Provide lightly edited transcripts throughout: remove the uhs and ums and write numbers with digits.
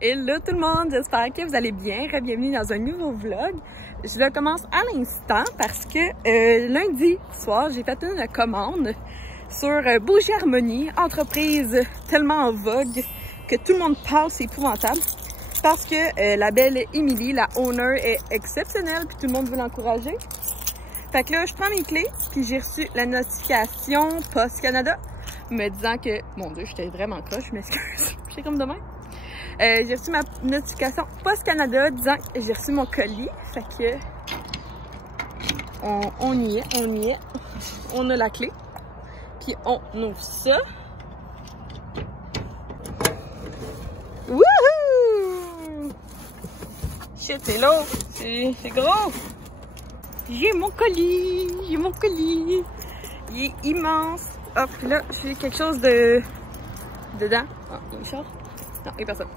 Hello tout le monde, j'espère que vous allez bien. Bienvenue dans un nouveau vlog. Je le commence à l'instant parce que lundi soir, j'ai fait une commande sur Bougie Harmonie, entreprise tellement en vogue que tout le monde parle, c'est épouvantable. Parce que la belle Émilie, la owner, est exceptionnelle puis tout le monde veut l'encourager. Fait que là, je prends mes clés puis j'ai reçu la notification Post Canada me disant que, mon Dieu, j'étais vraiment croche, je m'excuse, j'étais comme demain. J'ai reçu ma notification Post Canada disant que j'ai reçu mon colis. Fait que on y est. On a la clé. Puis on ouvre ça. Wouhou! Shit, c'est lourd. C'est gros. J'ai mon colis. Il est immense. Hop, là, j'ai quelque chose dedans. Oh, il y a une chose. Non, il n'y a personne.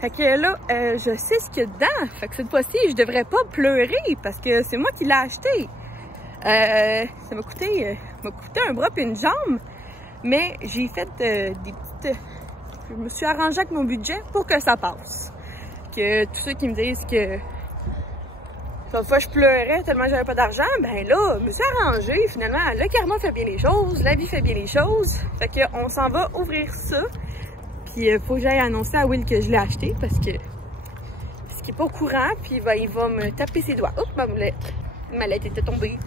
Fait que là, je sais ce qu'il y a dedans. Fait que cette fois-ci, je devrais pas pleurer parce que c'est moi qui l'ai acheté. Ça m'a coûté un bras et une jambe. Mais j'ai fait des petites... Je me suis arrangée avec mon budget pour que ça passe. Que tous ceux qui me disent que... Cette fois, je pleurais tellement j'avais pas d'argent, ben là, je me suis arrangée. Finalement, le karma fait bien les choses, la vie fait bien les choses. Fait qu'on s'en va ouvrir ça. Puis faut que j'aille annoncer à Will que je l'ai acheté parce qu'il est pas au courant, puis il va me taper ses doigts. Oups, ma mallette était tombée.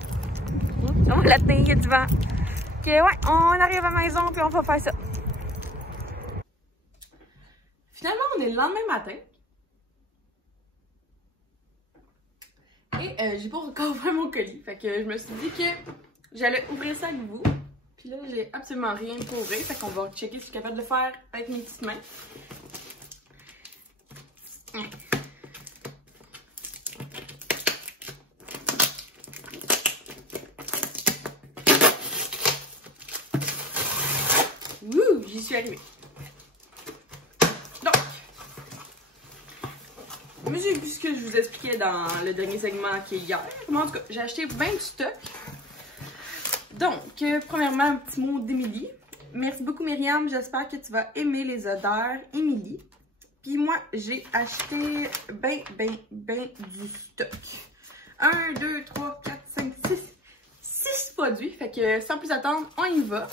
On va la tenir, il y a du vent. Ok, ouais, on arrive à la maison, puis on va faire ça. Finalement, on est le lendemain matin. Et j'ai pas encore ouvert mon colis. Fait que je me suis dit que j'allais ouvrir ça avec vous. Puis là, j'ai absolument rien pour ouvrir. Fait qu'on va checker si je suis capable de le faire avec mes petites mains. Wouh, j'y suis arrivée. Donc, vu ce que je vous expliquais dans le dernier segment qui est hier. Moi, en tout cas, j'ai acheté 20 du stock. Donc, premièrement, un petit mot d'Émilie. Merci beaucoup, Myriam. J'espère que tu vas aimer les odeurs, Émilie. Puis moi, j'ai acheté ben du stock. 1, 2, 3, 4, 5, 6 produits. Fait que sans plus attendre, on y va.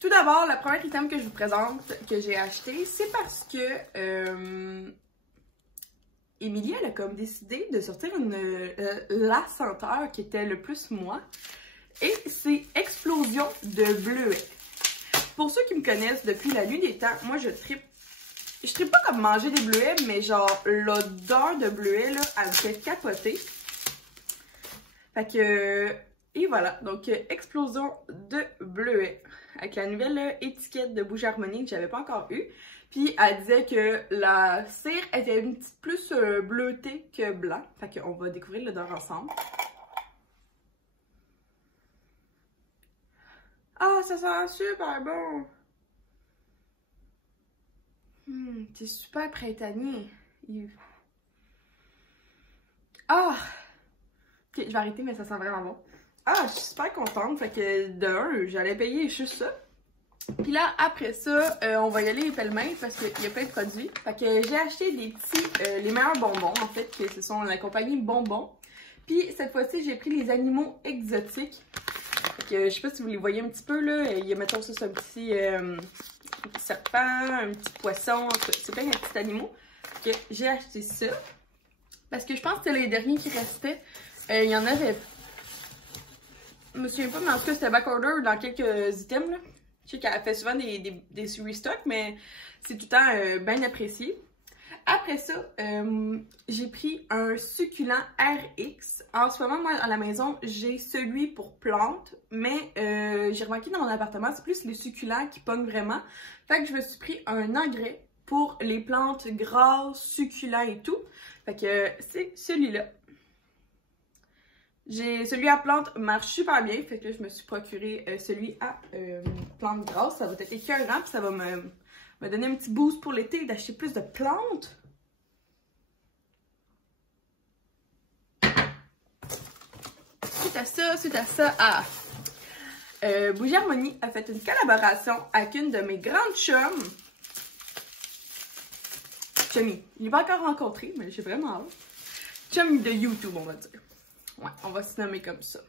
Tout d'abord, la première item que je vous présente, que j'ai acheté, c'est parce que Émilie, elle a comme décidé de sortir la senteur qui était le plus moi. Et c'est Explosion de bleuet. Pour ceux qui me connaissent depuis la nuit des temps, moi je trippe pas comme manger des bleuets, mais genre l'odeur de bleuet là, elle me fait capoter. Fait que, et voilà, donc Explosion de bleuet. Avec la nouvelle étiquette de Bougie Harmonie que j'avais pas encore eue. Puis elle disait que la cire était une petite plus bleutée que blanc. Fait qu'on va découvrir l'odeur ensemble. Ah, ça sent super bon! C'est super printanier. Ah! Ok, je vais arrêter, mais ça sent vraiment bon. Ah, je suis super contente. Fait que de un, j'allais payer juste ça. Puis là, après ça, on va y aller pêle-main parce qu'il y a plein de produits. Fait que j'ai acheté des petits, les meilleurs bonbons, en fait, que ce sont la compagnie Bonbons. Puis cette fois-ci, j'ai pris les animaux exotiques. Que, je sais pas si vous les voyez un petit peu là, il y a mettons ça, c'est un petit serpent, un petit poisson, c'est plein de petits animaux. Que j'ai acheté ça parce que je pense que c'était les derniers qui restaient. Il y en avait, je me souviens pas, mais en tout cas c'était backorder dans quelques items là. Je sais qu'elle fait souvent des restocks, mais c'est tout le temps bien apprécié. Après ça, j'ai pris un succulent RX. En ce moment, moi, à la maison, j'ai celui pour plantes, mais j'ai remarqué dans mon appartement, c'est plus les succulents qui pognent vraiment. Fait que je me suis pris un engrais pour les plantes grasses, succulents et tout. Fait que c'est celui-là. Celui à plantes marche super bien, fait que je me suis procuré celui à plantes grasses. Ça va être écœurant, puis ça va me donner un petit boost pour l'été d'acheter plus de plantes. Suite à ça, Bougie Harmonie a fait une collaboration avec une de mes grandes chums. chummy. Il n'est pas encore rencontré, mais j'ai vraiment hâte. Chummy de YouTube, on va dire. Ouais, on va se nommer comme ça.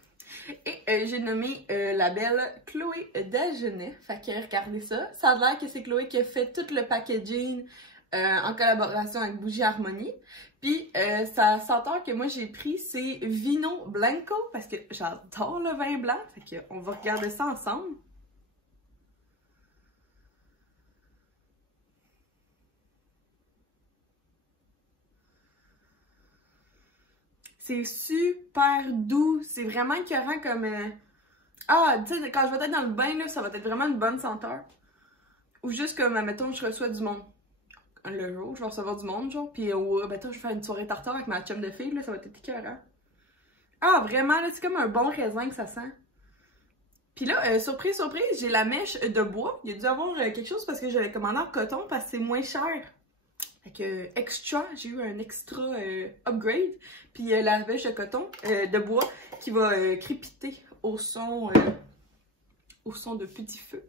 Et j'ai nommé la belle Chloé Dagenet. Fait que regardez ça. Ça a l'air que c'est Chloé qui a fait tout le packaging en collaboration avec Bougie Harmonie. Puis sa senteur que moi j'ai pris, c'est Vino Blanco parce que j'adore le vin blanc. Fait que on va regarder ça ensemble. C'est super doux. C'est vraiment écœurant comme... Ah, tu sais, quand je vais être dans le bain, là, ça va être vraiment une bonne senteur. Ou juste comme, mettons, je reçois du monde. Le jour, je vais recevoir du monde, genre. Puis, mettons, je vais faire une soirée tartare avec ma chum de fille, là, ça va être écœurant. Ah, vraiment, là, c'est comme un bon raisin que ça sent. Puis là, surprise, surprise, j'ai la mèche de bois. Il y a dû avoir quelque chose parce que j'avais commandé en coton parce que c'est moins cher. Fait que extra, j'ai eu un extra upgrade. Puis la mèche de coton, de bois, qui va crépiter au son de petit feu.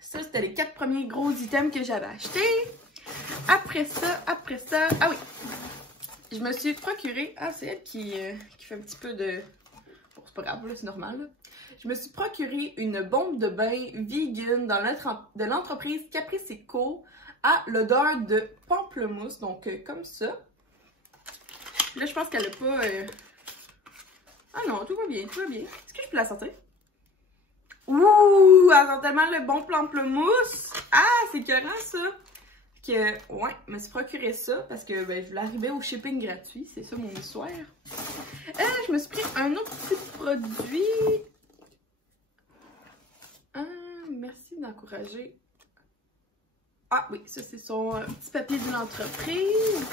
Ça, c'était les 4 premiers gros items que j'avais achetés. Après ça, ah oui, je me suis procuré, ah c'est elle qui fait un petit peu de, bon c'est pas grave là, c'est normal là. Je me suis procuré une bombe de bain vegan de l'entreprise Caprice Co à l'odeur de pamplemousse, donc comme ça. Là, je pense qu'elle a pas... Ah non, tout va bien, tout va bien. Est-ce que je peux la sortir? Ouh, elle sent tellement le bon pamplemousse! Ah, c'est écœurant ça! Que, ouais, je me suis procuré ça parce que ben, je voulais arriver au shipping gratuit, c'est ça mon histoire. Je me suis pris un autre petit produit. Merci d'encourager. Ah oui, ça c'est son petit papier d'une entreprise.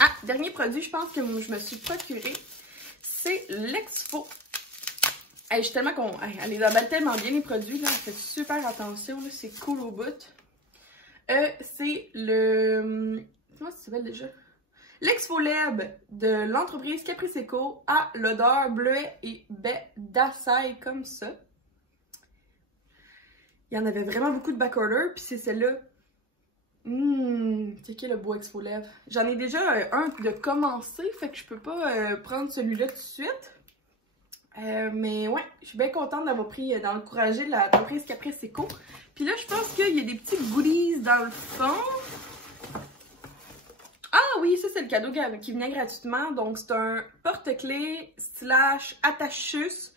Ah, dernier produit, je pense que je me suis procuré, c'est l'Exfo. Hey, je suis tellement con. Elle les emballe tellement bien les produits, là. On fait super attention, là. C'est cool au bout. C'est le... Comment ça s'appelle déjà? L'Exfo Lab de l'entreprise Caprice Co à l'odeur bleuet et baie d'açaï comme ça. Il y en avait vraiment beaucoup de backorder, puis c'est celle-là. C'est qui le beau Exfo Lab? J'en ai déjà un de commencé, fait que je peux pas prendre celui-là tout de suite. Mais ouais, je suis bien contente d'avoir pris, d'encourager l'entreprise Caprice Co. Puis là, je pense qu'il y a des petits goodies dans le fond. Ah oui, ça c'est le cadeau qui venait gratuitement. Donc c'est un porte-clés / attache-chus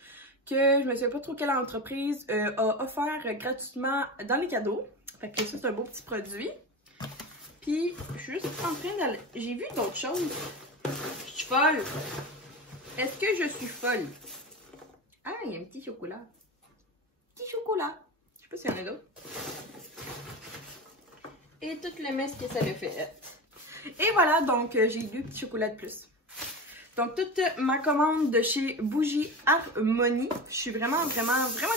que je me souviens pas trop quelle entreprise a offert gratuitement dans les cadeaux. Fait que ça c'est un beau petit produit. Puis je suis juste en train d'aller... J'ai vu d'autres choses. Je suis folle. Est-ce que je suis folle? Ah, il y a un petit chocolat. Petit chocolat. Je sais pas s'il y en a d'autres. Et toute le mess que ça le fait. Et voilà, donc j'ai 2 petits chocolats de plus. Donc toute ma commande de chez Bougie Harmonie. Je suis vraiment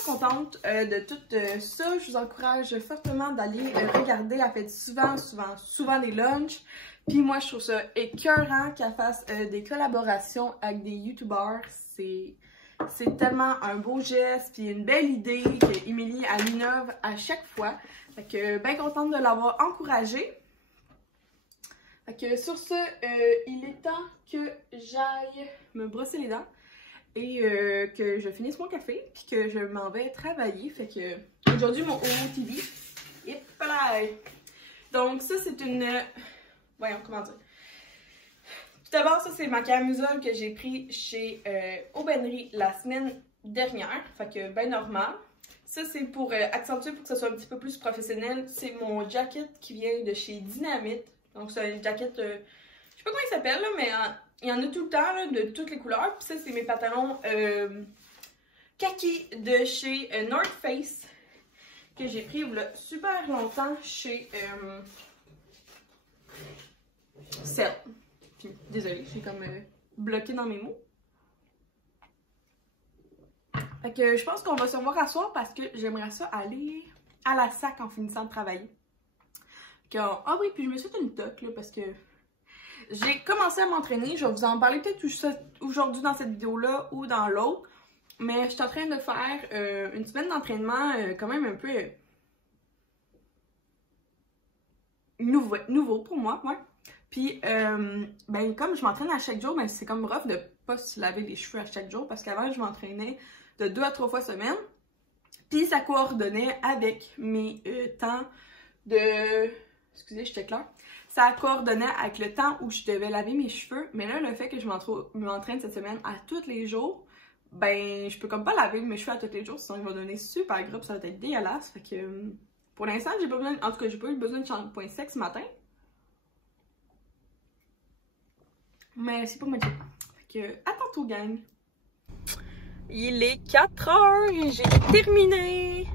contente de tout ça. Je vous encourage fortement d'aller regarder. Elle fait souvent des lunchs. Puis moi, je trouve ça écœurant qu'elle fasse des collaborations avec des youtubeurs. C'est tellement un beau geste, puis une belle idée que Émilie elle innove à chaque fois. Fait que bien contente de l'avoir encouragée. Fait que sur ce, il est temps que j'aille me brosser les dents et que je finisse mon café, puis que je m'en vais travailler. Fait que aujourd'hui, mon OOTD. Yep, là. Donc ça, c'est une... Voyons, comment dire. Tout d'abord, ça, c'est ma camisole que j'ai pris chez Aubainerie la semaine dernière. Fait que, ben normal. Ça, c'est pour accentuer, pour que ça soit un petit peu plus professionnel. C'est mon jacket qui vient de chez Dynamite. Donc, c'est un jacket, je sais pas comment il s'appelle, là, mais il y en a tout le temps, là, de toutes les couleurs. Puis ça, c'est mes pantalons kaki de chez North Face que j'ai pris là, super longtemps chez Cell. Désolée, j'ai comme bloqué dans mes mots. Fait que je pense qu'on va se revoir à soir parce que j'aimerais ça aller à la SAC en finissant de travailler. Ah oui, puis je me suis fait une toque là parce que j'ai commencé à m'entraîner. Je vais vous en parler peut-être aujourd'hui dans cette vidéo-là ou dans l'autre. Mais je suis en train de faire une semaine d'entraînement quand même un peu nouveau pour moi, ouais. Puis, ben comme je m'entraîne à chaque jour, ben c'est comme rough de pas se laver les cheveux à chaque jour parce qu'avant, je m'entraînais de 2 à 3 fois semaine. Puis ça coordonnait avec mes temps de... Excusez, je t'éclaire. Ça coordonnait avec le temps où je devais laver mes cheveux. Mais là, le fait que je m'entraîne cette semaine à tous les jours, ben je peux comme pas laver mes cheveux à tous les jours, sinon ils vont donner super gros, ça va être dégueulasse. Fait que pour l'instant, j'ai pas besoin, en tout cas, j'ai pas eu besoin de shampoing sec ce matin. Mais c'est pas moi. Fait que à tantôt, gang. Il est 4 heures et j'ai terminé.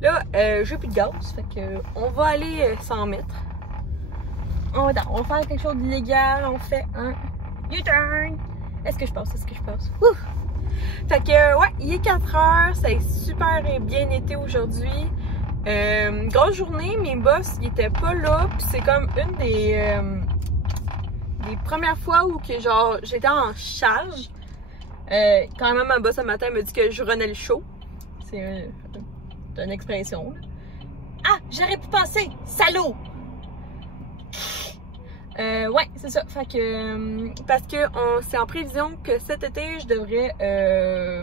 Là, j'ai plus de gaz, fait que on va aller s'en mettre. On va faire quelque chose d'illégal, on fait un U-turn. Est-ce que je passe? Est-ce que je passe? Ouf! Fait que, ouais, il est 4 heures, ça a super bien été aujourd'hui. Grosse journée, mes boss, ils étaient pas là, puis c'est comme une des premières fois où que, genre, j'étais en charge. Quand même, ma boss ce matin me dit que je renais le show. C'est une expression, là. Ah, j'aurais pu passer! Salaud! Ouais, c'est ça. Fait que, parce que c'est en prévision que cet été, je devrais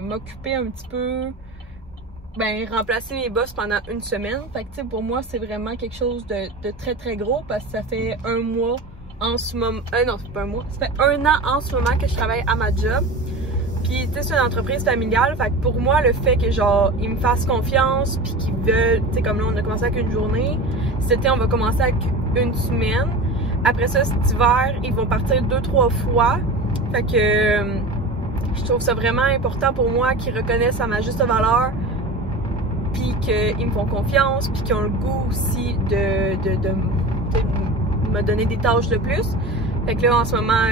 m'occuper un petit peu, ben, remplacer mes boss pendant une semaine. Fait que, tu sais, pour moi, c'est vraiment quelque chose de très gros parce que ça fait un mois en ce moment. Non, c'est pas un mois. Ça fait 1 an en ce moment que je travaille à ma job. Puis, tu sais, c'est une entreprise familiale. Fait que pour moi, le fait que, genre, ils me fassent confiance, puis qu'ils veulent, tu sais, comme là, on a commencé avec une journée. Cet été, on va commencer avec une semaine. Après ça, cet hiver, ils vont partir 2-3 fois. Fait que je trouve ça vraiment important pour moi qu'ils reconnaissent à ma juste valeur. Puis qu'ils me font confiance. Puis qu'ils ont le goût aussi de me donner des tâches de plus. Fait que là, en ce moment,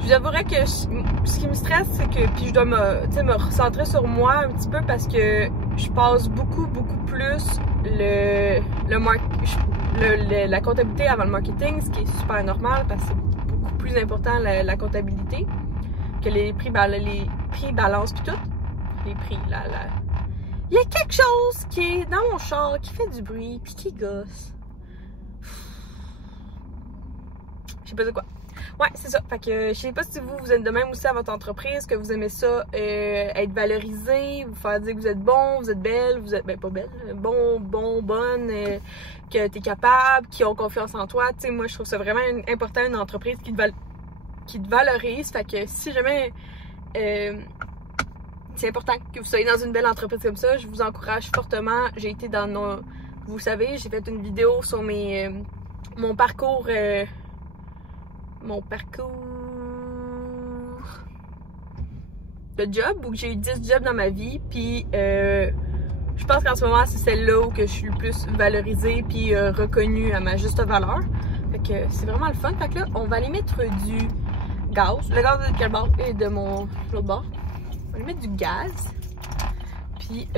je vous avouerais que ce qui me stresse, c'est que puis je dois me recentrer sur moi un petit peu parce que je passe beaucoup plus la comptabilité avant le marketing, ce qui est super normal parce que c'est beaucoup plus important la comptabilité que les prix balance puis tout. Les prix, il y a quelque chose qui est dans mon char qui fait du bruit puis qui gosse. Je sais pas de quoi. Ouais, c'est ça. Fait que je sais pas si vous êtes de même aussi à votre entreprise, que vous aimez ça, être valorisé, vous faire dire que vous êtes bon, vous êtes belle, vous êtes, ben pas belle, bonne, que t'es capable, qui ont confiance en toi. Tu sais, moi je trouve ça vraiment important, une entreprise qui te valorise. Fait que si jamais c'est important que vous soyez dans une belle entreprise comme ça, je vous encourage fortement. J'ai été dans nos, vous savez, j'ai fait une vidéo sur mon parcours de job, où j'ai eu 10 jobs dans ma vie, puis je pense qu'en ce moment c'est celle-là où que je suis le plus valorisée puis reconnue à ma juste valeur. Fait que c'est vraiment le fun. Fait que là, on va aller mettre du gaz. Le gaz de quel bord? Et de mon l'autre bord. On va aller mettre du gaz. Puis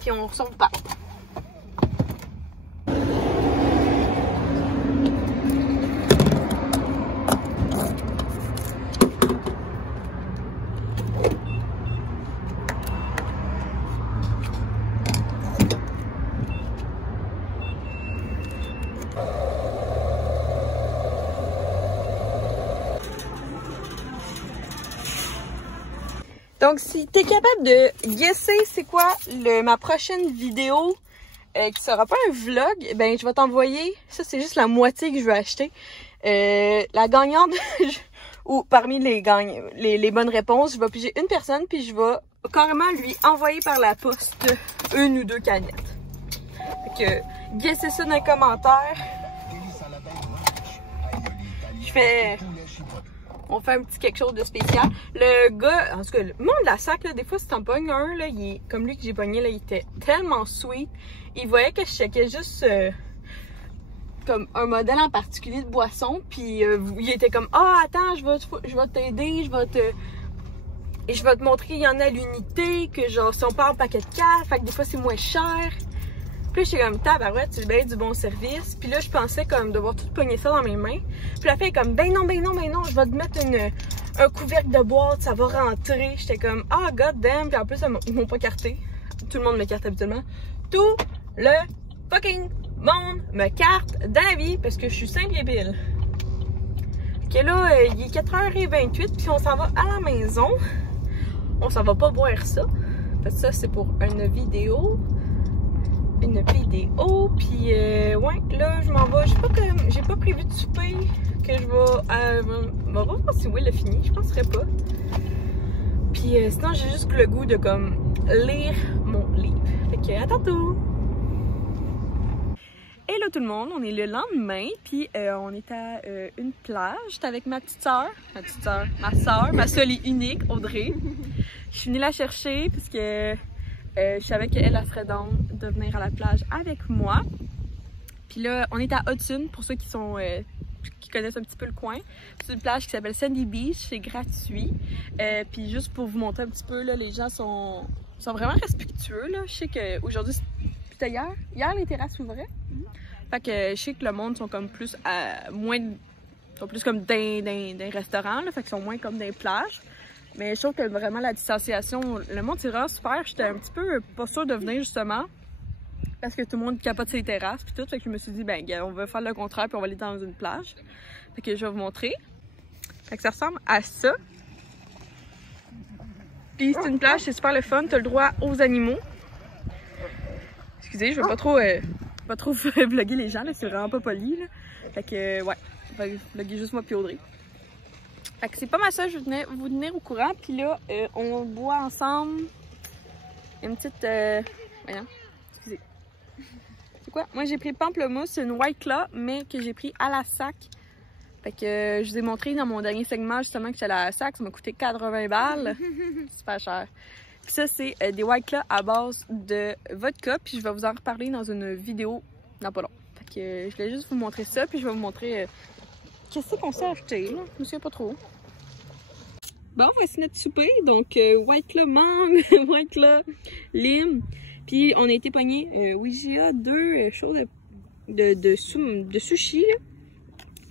puis on ressort pas. Donc, si t'es capable de guesser c'est quoi ma prochaine vidéo, qui sera pas un vlog, ben je vais t'envoyer, ça c'est juste la moitié que je veux acheter, la gagnante, ou parmi les bonnes réponses, je vais piger une personne, puis je vais carrément lui envoyer par la poste 1 ou 2 canettes. Fait que, guessez ça dans les commentaires. On fait un petit quelque chose de spécial. Le gars, en tout cas, le monde de la sac, là, des fois, si t'en pognes un, là, il est, comme lui que j'ai pogné, là, il était tellement sweet. Il voyait que je checkais juste comme un modèle en particulier de boisson. Puis il était comme, ah, attends, je vais t'aider, je vais te montrer, il y en a à l'unité, que genre, si on part en paquet de 4, fait que des fois, c'est moins cher. Puis j'étais comme, tabarouette, tu veux du bon service. Puis là, je pensais comme devoir tout pogner ça dans mes mains. Puis la fille est comme, ben non, je vais te mettre un couvercle de boîte, ça va rentrer. J'étais comme, ah, god damn. Puis en plus, ils m'ont pas carté. tout le monde me carte habituellement. Tout le fucking monde me carte dans la vie parce que je suis simple et belle. Ok, là, il est 4h28 puis on s'en va à la maison. On s'en va pas boire ça. Parce que ça, c'est pour une vidéo. Puis ouais, là, je m'en vais. J'ai pas prévu de souper. Que je vais. On va voir si Will a fini. Je penserais pas. Puis sinon, j'ai juste le goût de comme lire mon livre. Fait que à tantôt! Hello tout le monde, on est le lendemain, puis on est à une plage. J'étais avec ma soeur, ma seule et unique, Audrey. Je suis venue la chercher parce que je savais qu'elle serait donc de venir à la plage avec moi. Puis là, on est à Hudson, pour ceux qui connaissent un petit peu le coin. C'est une plage qui s'appelle Sandy Beach, c'est gratuit. Puis juste pour vous montrer un petit peu, là, les gens sont vraiment respectueux. Là. Je sais qu'aujourd'hui, c'était hier les terrasses s'ouvraient. Fait que je sais que le monde sont comme plus sont plus comme dans restaurants, là, fait qu'ils sont moins comme dans les plages. Mais je trouve que vraiment la distanciation, le monde c'est vraiment super. J'étais un petit peu pas sûre de venir justement. Parce que tout le monde capote ses terrasses puis tout. Fait que je me suis dit, ben on va faire le contraire puis on va aller dans une plage. Fait que je vais vous montrer. Fait que ça ressemble à ça. Puis c'est une plage, c'est super le fun. T'as le droit aux animaux. Excusez, je veux pas trop vlogger les gens, là, c'est vraiment pas poli. Là. Fait que ouais, je vais vlogger juste moi puis Audrey. Fait que c'est pas mal ça, je vais vous tenir au courant. Puis là, on boit ensemble une petite... voyons, excusez. C'est quoi? Moi j'ai pris pamplemousse, c'est une White Claw, mais que j'ai pris à la sac. Fait que je vous ai montré dans mon dernier segment justement que j'étais à la sac, ça m'a coûté 80 balles. Super cher. Puis ça, c'est des White Claw à base de vodka, puis je vais vous en reparler dans une vidéo dans pas long. Fait que je voulais juste vous montrer ça, puis je vais vous montrer qu'est-ce qu'on s'est acheté, là. Je me souviens pas trop. Bon, voici notre souper. Donc, White Claw mangue, White Claw lime. Puis on a été pogné Ouija, deux choses de sushi, là.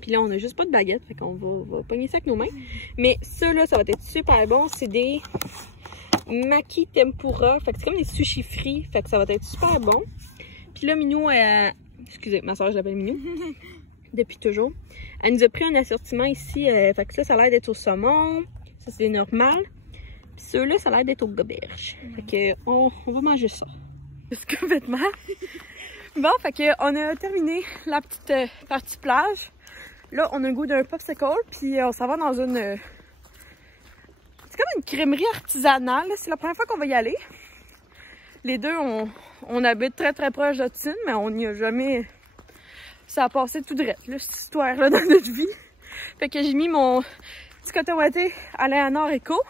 Puis là, on a juste pas de baguette, fait qu'on va pogner ça avec nos mains. Mais ça, là, ça va être super bon. C'est des maki tempura, fait que c'est comme des sushis frits, fait que ça va être super bon. Puis là, Minou, excusez, ma soeur, je l'appelle Minou, depuis toujours. Elle nous a pris un assortiment ici, fait que ça a l'air d'être au saumon, ça c'est normal. Puis ceux-là, ça a l'air d'être au goberge. Fait que on va manger ça. C'est complètement. Bon, fait que on a terminé la petite partie plage. Là, on a le goût d'un popsicle, puis on s'en va dans une... C'est comme une crèmerie artisanale, c'est la première fois qu'on va y aller. Les deux, on habite très très proche d'Hudson, mais on n'y a jamais... Ça a passé tout droit, là, cette histoire-là dans notre vie. Fait que j'ai mis mon petit coton ouaté à Léonard Eco,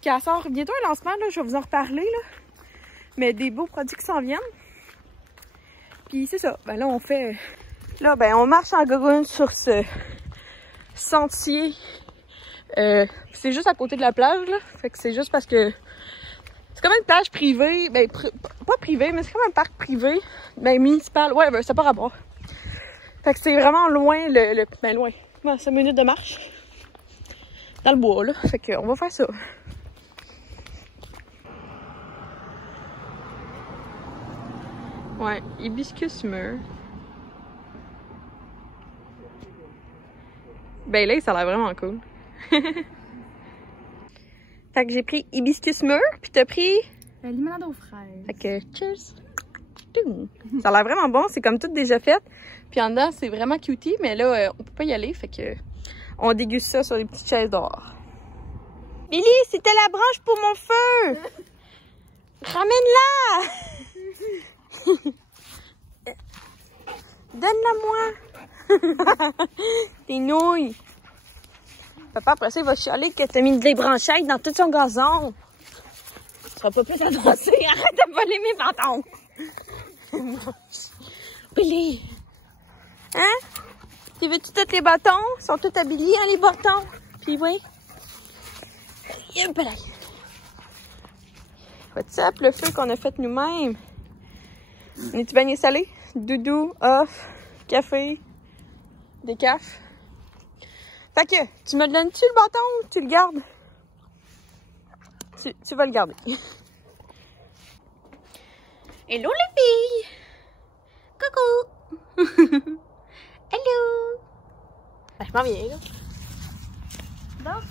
qui sort bientôt un lancement, là, je vais vous en reparler, là. Mais des beaux produits qui s'en viennent. Puis c'est ça, ben là on fait... Là, ben on marche en gogoune sur ce sentier. C'est juste à côté de la plage, là. Fait que c'est juste parce que c'est comme une plage privée, ben pas privée, mais c'est comme un parc privé, ben municipal. Ouais, ben c'est pas rapport. Fait que c'est vraiment loin, ben loin, 5 minutes de marche dans le bois, là. Fait que on va faire ça. Ouais, hibiscus mûr. Ben là, ça a l'air vraiment cool. Fait que j'ai pris hibiscus mûr, puis t'as pris... La limonade aux fraises. Fait que cheers! Ça a l'air vraiment bon, c'est comme tout déjà fait. Puis en dedans, c'est vraiment cutie, mais là, on peut pas y aller, fait que on déguste ça sur les petites chaises dehors. Billy, c'était la branche pour mon feu! Ramène-la! Donne-la-moi! Tes nouilles! Papa, après ça, il va chialer que t'as mis des branchettes dans tout son gazon. Tu seras pas plus avancé. Arrête de voler mes bâtons! Billy! Hein? Tu veux-tu tous les bâtons? Ils sont tous à Billy, hein, les bâtons? Puis oui. WhatsApp, le feu qu'on a fait nous-mêmes. On est-tu beignet salé? Doudou, off, café, décaf. Fait que, tu me donnes-tu le bâton ou tu le gardes? Tu vas le garder. Hello les filles! Coucou! Hello! Je m'en viens là. Donc,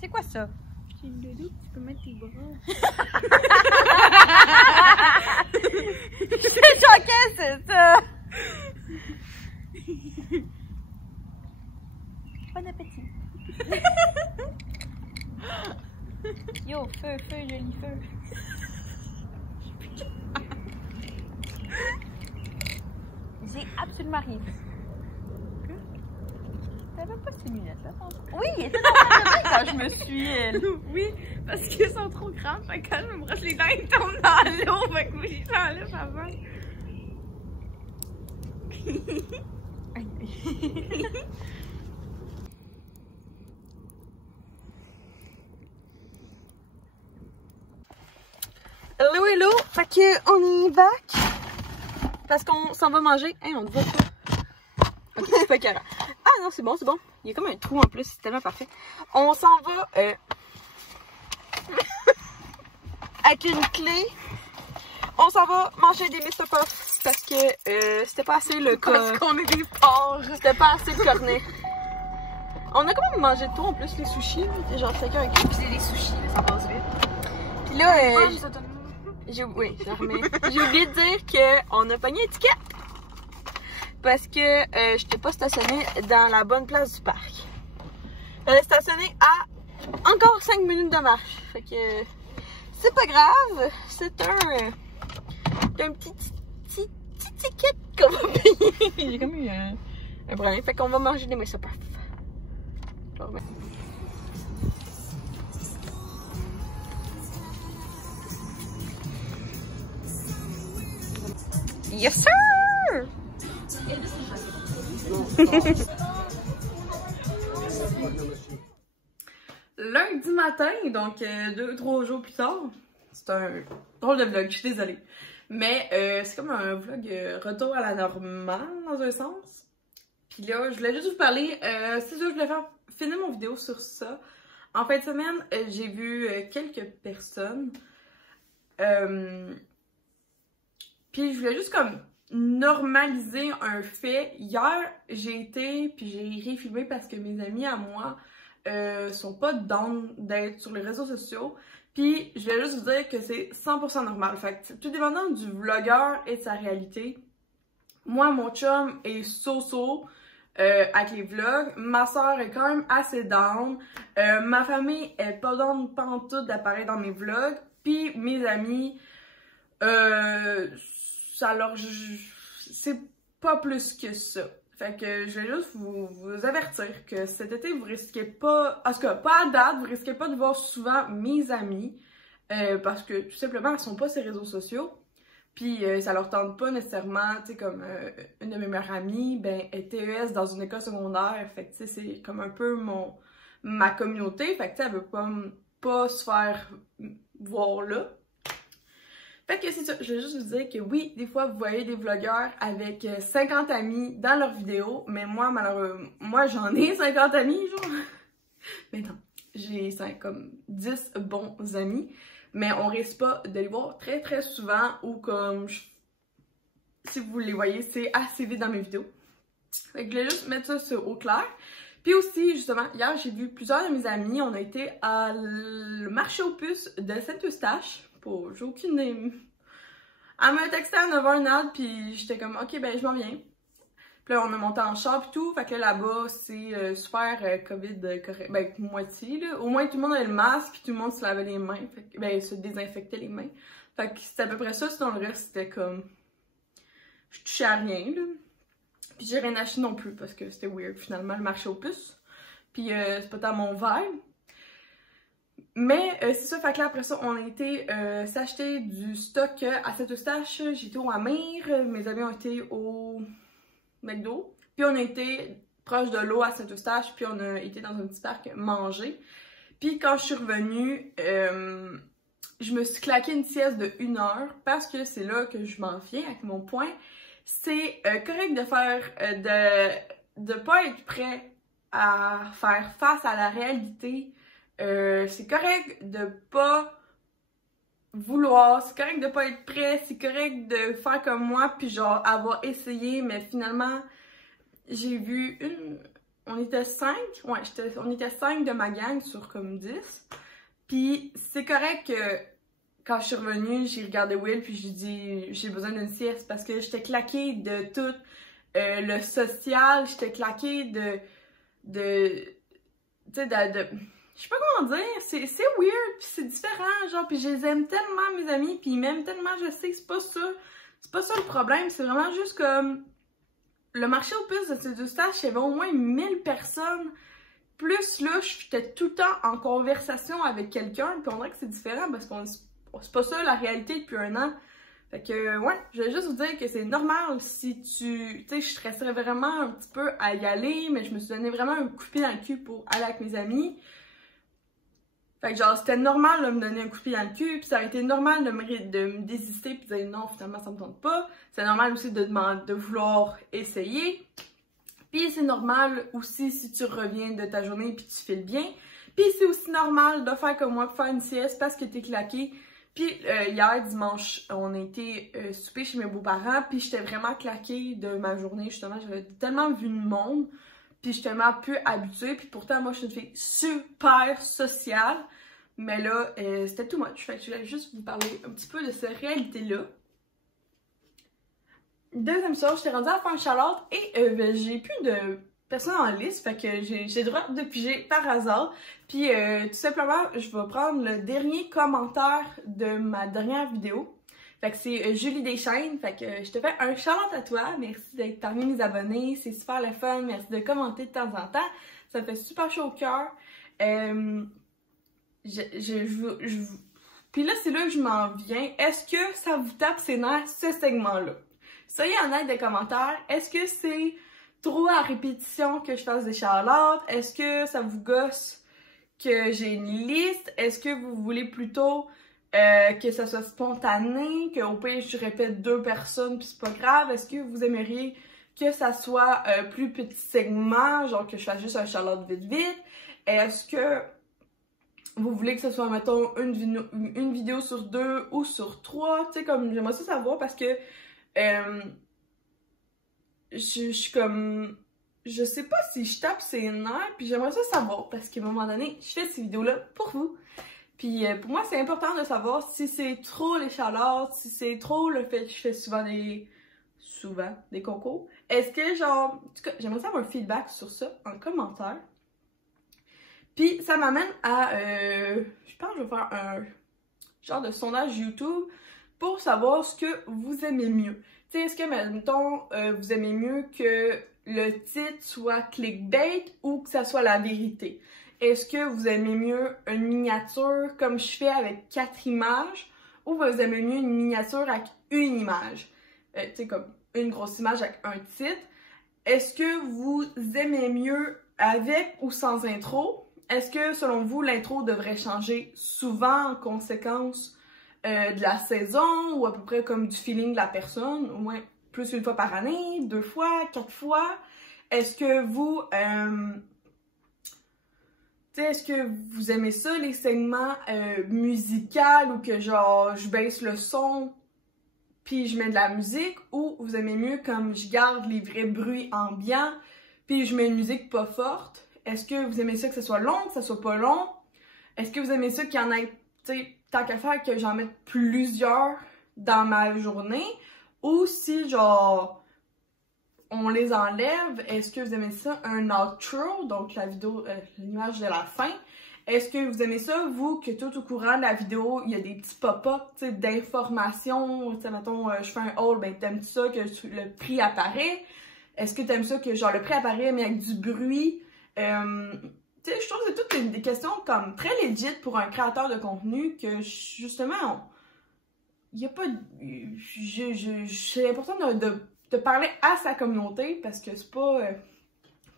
c'est quoi ça? C'est une dodo, tu peux mettre tes bras. Je suis choquée, c'est ça! Bon appétit! Yo, feu, joli feu! J'ai absolument rien fait. T'avais pas ces lunettes là, tantôt? Oui, il était dans ma main quand je me suis... Oui, parce qu'ils sont trop grands. Fait que quand je me brosse les dents, ils tombent dans l'eau. Fait que oui, j'enlève avant. Hello, hello! Fait que on est back. Parce qu'on s'en va manger. Hey, on te voit pas. Ok, c'est pas carré. Ah non, c'est bon, c'est bon. Il y a comme un trou en plus, c'est tellement parfait. On s'en va avec une clé. On s'en va manger des Mr. Puffs parce que c'était pas assez le Parce qu'on est des porcs. C'était pas assez le cornet. On a quand même mangé de tout en plus, les sushis. Là, genre chacun avec lui. Puis c'est des sushis, ça passe vite. Puis là, Oui, j'ai oublié de dire qu'on a pogné une étiquette. Parce que je t'ai pas stationné dans la bonne place du parc. Elle est stationnée à encore 5 minutes de marche. Fait que c'est pas grave. C'est un petit ticket qu'on va payer. J'ai comme eu un problème. Fait qu'on va manger des Mr. Puffs. Yes sir! Lundi matin, donc 2-3 jours plus tard, c'est un drôle de vlog, je suis désolée. Mais c'est comme un vlog retour à la normale dans un sens. Puis là, je voulais juste vous parler, c'est ça, je voulais finir mon vidéo sur ça. En fin de semaine, j'ai vu quelques personnes. Puis je voulais juste comme normaliser un fait. Hier, j'ai été, puis j'ai refilmé parce que mes amis à moi sont pas down d'être sur les réseaux sociaux. Puis je voulais juste vous dire que c'est 100% normal. Fait que tout dépendant du vlogueur et de sa réalité. Moi, mon chum est so-so avec les vlogs. Ma soeur est quand même assez down. Ma famille est pas down pantoute d'apparaître dans mes vlogs. Puis mes amis... alors, c'est pas plus que ça. Fait que je vais juste vous avertir que cet été, vous risquez pas... En tout cas, pas à date, vous risquez pas de voir souvent mes amis. Parce que, tout simplement, elles sont pas sur les réseaux sociaux. Puis, ça leur tente pas nécessairement, tu sais, comme une de mes meilleures amies, ben, est TES dans une école secondaire. Fait que, tu sais, c'est comme un peu ma communauté. Fait que, tu sais, elle veut pas se faire voir là. Fait que c'est ça, je vais juste vous dire que oui, des fois vous voyez des vlogueurs avec 50 amis dans leurs vidéos, mais moi malheureusement, moi j'en ai 50 amis genre. Mais non, j'ai comme 10 bons amis, mais on risque pas de les voir très très souvent ou comme, si vous les voyez, c'est assez vite dans mes vidéos. Fait que je voulais juste mettre ça au clair. Puis aussi, justement, hier j'ai vu plusieurs de mes amis, on a été à le marché aux puces de Saint-Eustache. J'ai aucune... Elle m'a texté à 9h Nad, puis j'étais comme, ok, ben je m'en viens. Puis là, on a monté en char pis tout, fait que là-bas, c'est super COVID correct. Ben, moitié, là. Au moins, tout le monde avait le masque, puis tout le monde se lavait les mains. Fait que, ben, se désinfectait les mains. Fait que c'était à peu près ça, sinon le reste, c'était comme... Je touchais à rien, là. Puis j'ai rien acheté non plus, parce que c'était weird, finalement, le marché aux puces. Puis c'est pas tant mon vibe. Mais c'est ça, fait que là après ça, on a été s'acheter du stock à Saint-Eustache. J'étais au Amir, mes amis ont été au McDo. Puis on a été proche de l'eau à Saint-Eustache, puis on a été dans un petit parc manger. Puis quand je suis revenue, je me suis claqué une sieste de 1 heure parce que c'est là que je m'en viens avec mon point. C'est correct de faire, de pas être prêt à faire face à la réalité. C'est correct de pas vouloir, c'est correct de pas être prêt, c'est correct de faire comme moi puis genre avoir essayé, mais finalement j'ai vu on était 5, ouais, on était 5 de ma gang sur comme 10. Puis c'est correct que quand je suis revenue, j'ai regardé Will puis j'ai dit j'ai besoin d'une sieste parce que j'étais claquée de tout le social, j'étais claquée de tu sais, je sais pas comment dire, c'est weird, puis c'est différent, genre, puis je les aime tellement, mes amis, puis ils m'aiment tellement, je sais que c'est pas ça le problème, c'est vraiment juste comme, le marché aux puces de ces deux stages, il y avait au moins 1000 personnes, plus là, j'étais tout le temps en conversation avec quelqu'un, puis on dirait que c'est différent, parce que c'est pas ça la réalité depuis un an. Fait que, ouais, je vais juste vous dire que c'est normal si tu sais, je stresserais vraiment un petit peu à y aller, mais je me suis donné vraiment un coup de pied dans le cul pour aller avec mes amis. Fait que genre, c'était normal de me donner un coup de pied dans le cul, puis ça aurait été normal de me désister puis de dire non, finalement ça me tente pas. C'est normal aussi de vouloir essayer. Puis c'est normal aussi si tu reviens de ta journée puis tu files bien. Puis c'est aussi normal de faire comme moi, faire une sieste parce que t'es claqué. Puis hier, dimanche, on a été souper chez mes beaux-parents, puis j'étais vraiment claquée de ma journée, justement. J'avais tellement vu le monde, puis j'étais tellement peu habituée, puis pourtant, moi, je suis une fille super sociale. Mais là, c'était too much. Fait que je voulais juste vous parler un petit peu de cette réalité-là. Deuxième chose, j'étais rendue à faire un shout-out et j'ai plus de personne en liste, fait que j'ai le droit de piger par hasard. Puis tout simplement, je vais prendre le dernier commentaire de ma dernière vidéo. Fait que c'est Julie Deschaines, fait que je te fais un shout-out à toi. Merci d'être parmi mes abonnés, c'est super le fun. Merci de commenter de temps en temps, ça me fait super chaud au cœur. Puis là, c'est là que je m'en viens. Est-ce que ça vous tape ses nerfs, ce segment-là? Soyez honnête des commentaires. Est-ce que c'est trop à répétition que je fasse des shout-outs? Est-ce que ça vous gosse que j'ai une liste? Est-ce que vous voulez plutôt que ça soit spontané, qu'au pire je répète 2 personnes puis c'est pas grave? Est-ce que vous aimeriez que ça soit plus petit segment, genre que je fasse juste un shout-out vite vite? Est-ce que vous voulez que ce soit, mettons, une vidéo sur 2 ou sur 3? Tu sais, comme j'aimerais ça savoir parce que je suis comme, je sais pas si je tape ses nerfs, puis j'aimerais ça savoir, parce qu'à un moment donné, je fais ces vidéos-là pour vous. Puis pour moi, c'est important de savoir si c'est trop les shout-outs, si c'est trop le fait que je fais souvent des concours. Est-ce que, genre, en tout cas, j'aimerais savoir un feedback sur ça en commentaire. Puis ça m'amène à, je pense que je vais faire un genre de sondage YouTube pour savoir ce que vous aimez mieux. Tu sais, est-ce que, mettons, vous aimez mieux que le titre soit clickbait ou que ça soit la vérité? Est-ce que vous aimez mieux une miniature comme je fais avec 4 images ou vous aimez mieux une miniature avec une image? Tu sais, comme une grosse image avec un titre. Est-ce que vous aimez mieux avec ou sans intro? Est-ce que, selon vous, l'intro devrait changer souvent en conséquence de la saison ou à peu près comme du feeling de la personne, au moins plus une fois par année, 2 fois, 4 fois? Est-ce que vous, est-ce que vous aimez ça, les segments musicaux ou que genre je baisse le son puis je mets de la musique, ou vous aimez mieux comme je garde les vrais bruits ambiants puis je mets une musique pas forte? Est-ce que vous aimez ça que ce soit long, que ce soit pas long? Est-ce que vous aimez ça qu'il y en ait, tu sais, tant qu'à faire que j'en mette plusieurs dans ma journée? Ou si, genre, on les enlève, est-ce que vous aimez ça un outro, donc la vidéo, l'image de la fin? Est-ce que vous aimez ça, vous, que tout au courant de la vidéo, il y a des petits pop-up, tu sais, d'informations, tu sais, mettons, je fais un haul, ben t'aimes ça que le prix apparaît? Est-ce que t'aimes ça que, genre, le prix apparaît, mais avec du bruit? Tu sais, je trouve que c'est toutes des questions comme très legit pour un créateur de contenu que, justement, il n'y a pas... C'est important de parler à sa communauté parce que c'est pas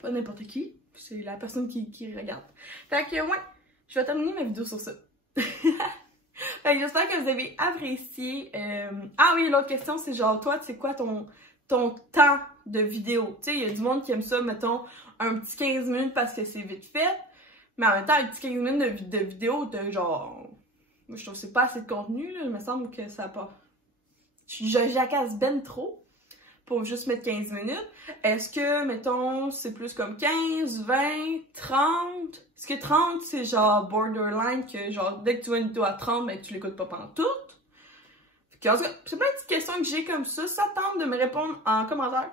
n'importe qui, c'est la personne qui regarde. Fait que, ouais, je vais terminer ma vidéo sur ça. Fait que j'espère que vous avez apprécié. Ah oui, l'autre question, c'est genre, toi, c'est quoi ton temps de vidéo? Tu sais, il y a du monde qui aime ça, mettons, un petit 15 minutes parce que c'est vite fait. Mais en même temps, un petit 15 minutes de vidéo, t'as genre... Je trouve que c'est pas assez de contenu, là. Il me semble que ça a pas... Je jacasse ben trop pour juste mettre 15 minutes. Est-ce que, mettons, c'est plus comme 15, 20, 30? Est-ce que 30, c'est genre borderline, que genre, dès que tu vois une vidéo à 30, ben tu l'écoutes pas pendant toute? En tout cas, c'est plein de petites questions que j'ai comme ça. Ça tente de me répondre en commentaire.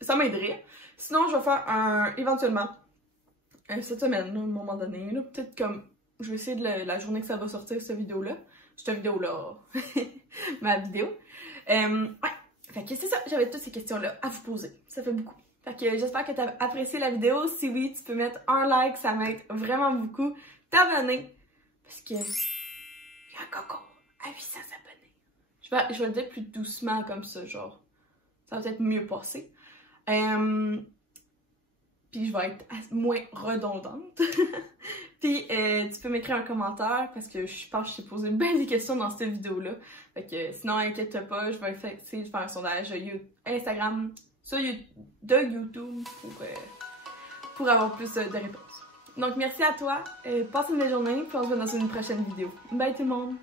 Ça m'aiderait. Sinon, je vais faire éventuellement, cette semaine, là, à un moment donné, peut-être comme, je vais essayer de la journée que ça va sortir, cette vidéo-là. Cette vidéo-là. Ma vidéo. Ouais. Fait que c'est ça, j'avais toutes ces questions-là à vous poser. Ça fait beaucoup. Fait que j'espère que t'as apprécié la vidéo. Si oui, tu peux mettre un like, ça m'aide vraiment beaucoup. T'abonner. Parce que, il y a encore à 800 abonnés. Je vais le dire plus doucement comme ça, genre. Ça va peut-être mieux passer. Puis je vais être moins redondante. Puis tu peux m'écrire un commentaire parce que je pense que je t'ai posé bien des questions dans cette vidéo-là. Fait que sinon, inquiète pas, je vais essayer de faire un sondage Instagram, de YouTube pour avoir plus de réponses. Donc merci à toi, passe une belle journée, puis on se voit dans une prochaine vidéo. Bye tout le monde!